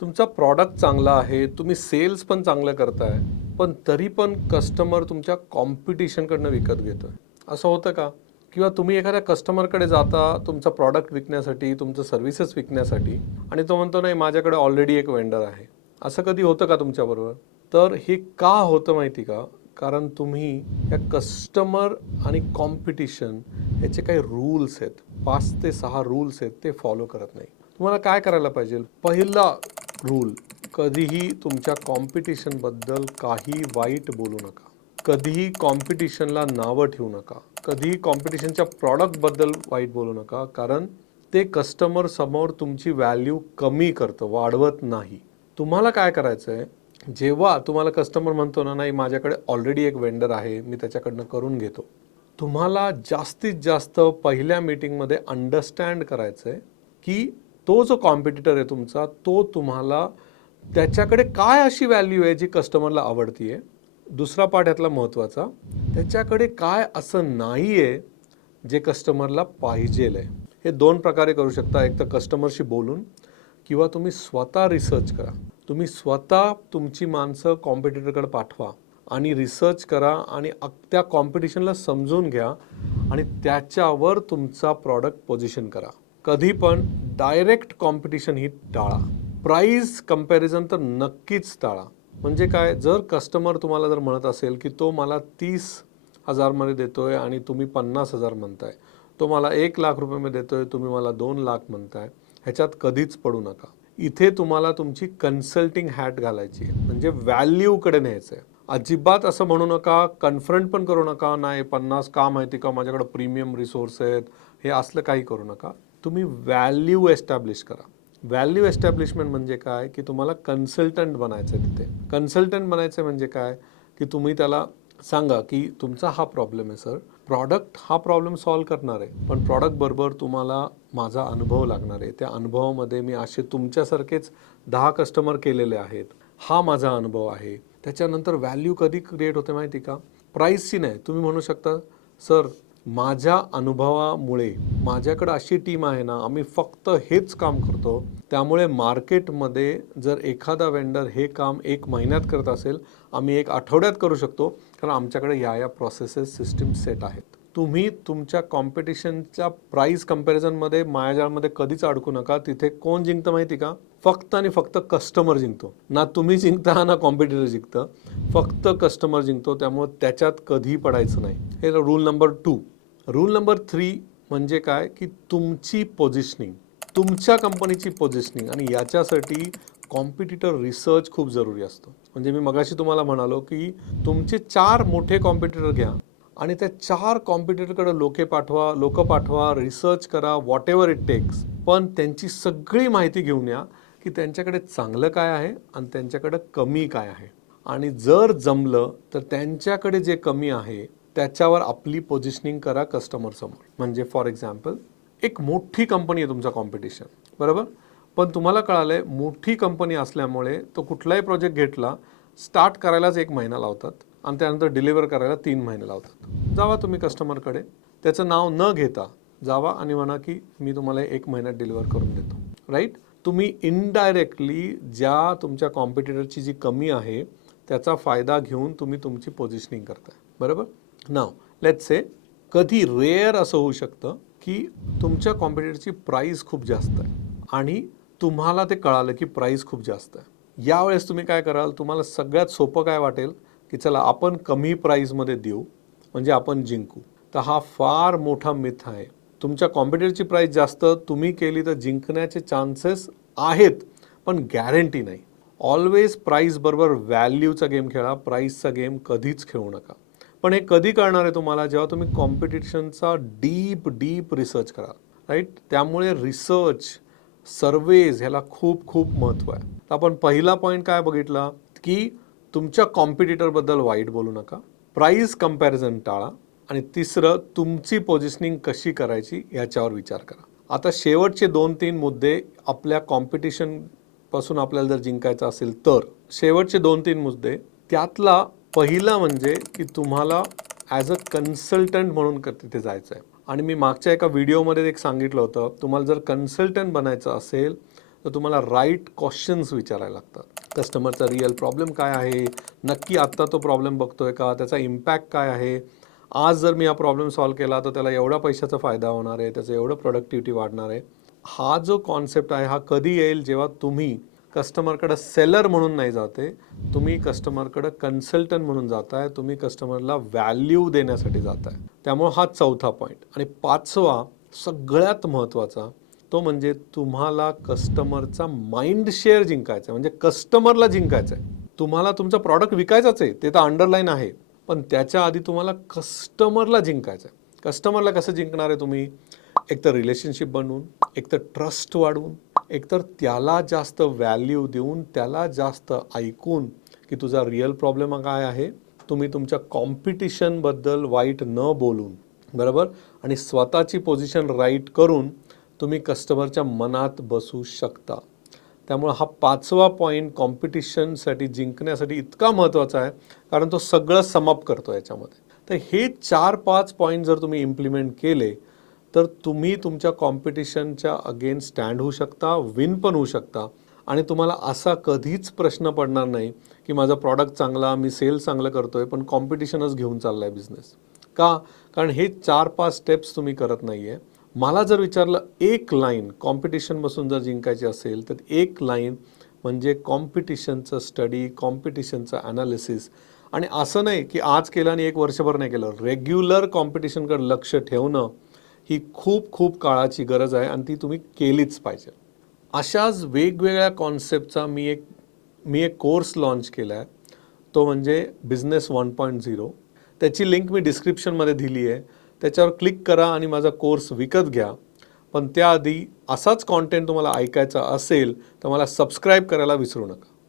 तुमचा प्रॉडक्ट चांगला आहे, तुम्ही सेल्स पण चांगलं करताय, पण तरी पण कस्टमर तुमच्या कॉम्पिटिशनकडनं विकत घेतोय. असं होतं का? किंवा तुम्ही एखाद्या कस्टमरकडे जाता तुमचा प्रॉडक्ट विकण्यासाठी, तुमचं सर्व्हिसेस विकण्यासाठी आणि तो म्हणतो, "नाही, माझ्याकडे ऑलरेडी एक वेंडर आहे." असं कधी होतं का तुमच्याबरोबर? तर हे का होतं माहिती का? कारण तुम्ही या कस्टमर आणि कॉम्पिटिशन याचे काही रूल्स आहेत. 5 ते 6 रूल्स आहेत, ते फॉलो करत नाही. तुम्हाला काय करायला पाहिजे? पहिला रूल, कधीही तुमच्या कॉम्पिटिशनबद्दल काही वाईट बोलू नका. कधीही कॉम्पिटिशनला नावं ठेवू नका. कधीही कॉम्पिटिशनच्या प्रॉडक्टबद्दल वाईट बोलू नका, कारण ते कस्टमर समोर तुमची व्हॅल्यू कमी करतं, वाढवत नाही. तुम्हाला काय करायचं आहे, जेव्हा तुम्हाला कस्टमर म्हणतो ना, नाही माझ्याकडे ऑलरेडी एक वेंडर आहे, मी त्याच्याकडनं करून घेतो. तुम्हाला जास्तीत जास्त पहिल्या मीटिंगमध्ये अंडरस्टँड करायचं आहे, की तो जो कॉम्पिटिटर आहे तुमचा, तो तुम्हाला त्याच्याकडे काय अशी व्हॅल्यू आहे जी कस्टमरला आवडती आहे. दुसरा पार्ट यातला महत्त्वाचा, त्याच्याकडे काय असं नाही आहे जे कस्टमरला पाहिजेल आहे. हे 2 प्रकारे करू शकता. एक तर कस्टमरशी बोलून किंवा तुम्ही स्वतः रिसर्च करा. तुम्ही स्वतः तुमची माणसं कॉम्पिटिटरकडे पाठवा आणि रिसर्च करा आणि त्या कॉम्पिटिशनला समजून घ्या आणि त्याच्यावर तुमचा प्रॉडक्ट पोझिशन करा. कधी पण डायरेक्ट कॉम्पिटिशन ही टाळा. प्राईस कंपॅरिझन तर नक्कीच टाळा. म्हणजे काय, जर कस्टमर तुम्हाला जर म्हणत असेल की तो मला 30,000 मध्ये देतोय आणि तुम्ही 50,000 म्हणताय, तो मला 1,00,000 रुपये देतोय, तुम्ही मला 2,00,000 म्हणताय, ह्याच्यात कधीच पडू नका. इथे तुम्हाला तुमची कन्सल्टिंग हॅट घालायची आहे, म्हणजे व्हॅल्यूकडे न्यायचं आहे. अजिबात असं म्हणू नका, कन्फ्रंट पण करू नका, नाही 50 का माहिती का, माझ्याकडे प्रीमियम रिसोर्स आहेत, हे असलं काही करू नका. तुम्ही व्हॅल्यू एस्टॅब्लिश करा. व्हॅल्यू एस्टॅब्लिशमेंट म्हणजे काय, की तुम्हाला कन्सल्टंट बनायचं आहे. तिथे कन्सल्टंट बनायचं म्हणजे काय, की तुम्ही त्याला सांगा की तुमचा हा प्रॉब्लेम आहे सर, प्रॉडक्ट हा प्रॉब्लेम सॉल्व्ह करणार आहे, पण प्रॉडक्ट बरोबर तुम्हाला माझा अनुभव लागणार आहे. त्या अनुभवामध्ये मी असे तुमच्यासारखेच 10 कस्टमर केलेले आहेत, हा माझा अनुभव आहे. त्याच्यानंतर व्हॅल्यू कधी क्रिएट होते माहिती का, प्राईसची नाही. तुम्ही म्हणू शकता, सर माझ्या अनुभवामुळे माझ्याकडे अशी टीम आहे ना, आम्ही फक्त हेच काम करतो, त्यामुळे मार्केटमध्ये जर एखादा वेंडर हे काम 1 महिन्यात करत असेल, आम्ही 1 आठवड्यात करू शकतो, कारण आमच्याकडे या प्रोसेसेस सिस्टीम सेट आहेत. तुम्ही तुमच्या कॉम्पिटिशनच्या प्राईस कंपॅरिझनमध्ये मायाजाळमध्ये कधीच अडकू नका. तिथे कोण जिंकतं माहिती का, फक्त आणि फक्त कस्टमर जिंकतो. ना तुम्ही जिंकता ना कॉम्पिटिटर जिंकतं, फक्त कस्टमर जिंकतो. त्यामुळे त्याच्यात कधी पडायचं नाही. हे रूल नंबर 2. रूल नंबर 3 म्हणजे काय, की तुमची पोझिशनिंग, तुमच्या कंपनीची पोझिशनिंग, आणि याच्यासाठी कॉम्पिटिटर रिसर्च खूप जरुरी असतो. म्हणजे मी मगाशी तुम्हाला म्हणालो की तुमचे 4 मोठे कॉम्पिटिटर घ्या आणि त्या 4 कॉम्पिटिटरकडे लोक पाठवा, रिसर्च करा, व्हॉट एव्हर इट टेक्स, पण त्यांची सगळी माहिती घेऊन या की त्यांच्याकडे चांगलं काय आहे आणि त्यांच्याकडे कमी काय आहे. आणि जर जमलं तर त्यांच्याकडे जे कमी आहे त्याच्यावर आपली पोझिशनिंग करा कस्टमर समोर. म्हणजे फॉर एक्झाम्पल, एक मोठी कंपनी आहे तुमचा कॉम्पिटिशन, बरोबर, पण तुम्हाला कळालंय मोठी कंपनी असल्यामुळे तो कुठलाही प्रोजेक्ट घेतला, स्टार्ट करायलाच 1 महिना लावतात आणि त्यानंतर डिलिव्हर करायला 3 महिने लावतात. जावा तुम्ही कस्टमरकडे, त्याचं नाव न घेता जावा आणि म्हणा की मी तुम्हाला 1 महिन्यात डिलिव्हर करून देतो. राईट. तुम्ही इनडायरेक्टली ज्या तुमच्या कॉम्पिटिटरची जी कमी आहे त्याचा फायदा घेऊन तुम्ही तुमची पोझिशनिंग करताय, बरोबर. नाव लेट्स से, कधी रेअर असं होऊ शकतं की तुमच्या कॉम्पिटिटरची प्राईस खूप जास्त आहे आणि तुम्हाला ते कळालं की प्राईस खूप जास्त आहे. यावेळेस तुम्ही काय कराल, तुम्हाला सगळ्यात सोपं काय वाटेल की चला आपण कमी प्राईसमध्ये देऊ म्हणजे आपण जिंकू. तर हा फार मोठा मिथ आहे. तुमच्या कॉम्पिटिटरची प्राईस जास्त तुम्ही केली तर जिंकण्याचे चान्सेस आहेत, पण गॅरंटी नाही. ऑलवेज प्राईस बरोबर व्हॅल्यूचा गेम खेळा, प्राईसचा गेम कधीच खेळू नका. पण हे कधी कळणार आहे तुम्हाला, जेव्हा तुम्ही कॉम्पिटिशनचा डीप रिसर्च कराल. राईट. त्यामुळे रिसर्च, सर्वेज ह्याला खूप खूप महत्त्व आहे. तर आपण पहिला पॉईंट काय बघितला, की तुमच्या कॉम्पिटिटरबद्दल वाईट बोलू नका, प्राईस कंपॅरिझन टाळा आणि तिसरं, तुमची पोझिशनिंग कशी करायची याच्यावर विचार करा. आता शेवटचे 2-3 मुद्दे आपल्या कॉम्पिटिशन पासून आपल्याला जर जिंकायचं असेल तर शेवटचे 2-3 मुद्दे, त्यातला पहिला म्हणजे की तुम्हाला ॲज अ कन्सल्टंट म्हणून तिथे जायचं आहे. आणि मी मागच्या एका व्हिडिओमध्ये एक सांगितलं होतं, तुम्हाला जर कन्सल्टंट बनायचं असेल तर तुम्हाला राईट क्वेश्चन्स विचारायला लागतात. कस्टमरचा रिअल प्रॉब्लेम काय आहे, नक्की आत्ता तो प्रॉब्लेम बघतोय का, त्याचा इम्पॅक्ट काय आहे, आज जर मी हा प्रॉब्लेम सॉल्व्ह केला तर त्याला एवढा पैशाचा फायदा होणार आहे, त्याचं एवढं प्रोडक्टिव्हिटी वाढणार आहे. हा जो कॉन्सेप्ट आहे हा कधी येईल, जेव्हा तुम्ही कस्टमरकडे सेलर म्हणून नाही जाते, तुम्ही कस्टमरकडे कन्सल्टंट म्हणून जाताय, तुम्ही कस्टमरला व्हॅल्यू देण्यासाठी जाताय. त्यामुळे हा चौथा पॉईंट. आणि पाचवा सगळ्यात महत्त्वाचा तो म्हणजे तुम्हाला कस्टमरचा माइंड शेअर जिंकायचा आहे, म्हणजे कस्टमरला जिंकायचं आहे. तुम्हाला तुमचं प्रॉडक्ट विकायचंच आहे, ते तर अंडरलाईन आहे, पण त्याच्या आधी तुम्हाला कस्टमरला जिंकायचं आहे. कस्टमरला कसं जिंकणार आहे तुम्ही? एकतर रिलेशनशिप बनवून, एकतर ट्रस्ट वाढवून, एकतर त्याला जास्त व्हॅल्यू देऊन, त्याला जास्त ऐकून की तुझा रिअल प्रॉब्लेम काय आहे, तुम्ही तुमच्या कॉम्पिटिशनबद्दल वाईट न बोलून, बरोबर, आणि स्वतःची पोझिशन राईट करून तुम्ही कस्टमरच्या मनात बसू शकता. त्यामुळे हा पाचवा पॉईंट कॉम्पिटिशनसाठी जिंकण्यासाठी इतका महत्त्वाचा आहे, कारण तो सगळं समअप करतो याच्यामध्ये. तर हे 4-5 पॉईंट जर तुम्ही इम्प्लिमेंट केले तर तुम्ही तुमच्या कॉम्पिटिशनच्या अगेन्स्ट स्टँड होऊ शकता, विन पण होऊ शकता. आणि तुम्हाला असा कधीच प्रश्न पडणार नाही की माझा प्रॉडक्ट चांगला, मी सेल चांगलं करतोय, पण कॉम्पिटिशनच घेऊन चाललाय बिझनेस. का? कारण हे 4-5 स्टेप्स तुम्ही करत नाही आहे. मला जर विचारलं एक लाईन कॉम्पिटिशनपासून जर जिंकायची असेल तर एक लाईन म्हणजे कॉम्पिटिशनचं स्टडी, कॉम्पिटिशनचं ॲनालिसिस. आणि असं नाही की आज केलं आणि 1 वर्षभर नाही केलं, रेग्युलर कॉम्पिटिशनकडे लक्ष ठेवणं ही खूप खूप काळाची गरज आहे आणि ती तुम्ही केलीच पाहिजे. अशाच वेगवेगळ्या कॉन्सेप्टचा मी एक कोर्स लॉन्च केला आहे, तो म्हणजे बिझनेस 1.0. त्याची लिंक मी डिस्क्रिप्शनमध्ये दिली आहे. त्याच्यावर क्लिक करा आणि माझा कोर्स विकत घ्या. पण त्याआधी असाच कॉन्टेंट तुम्हाला ऐकायचा असेल तर मला सबस्क्राईब करायला विसरू नका.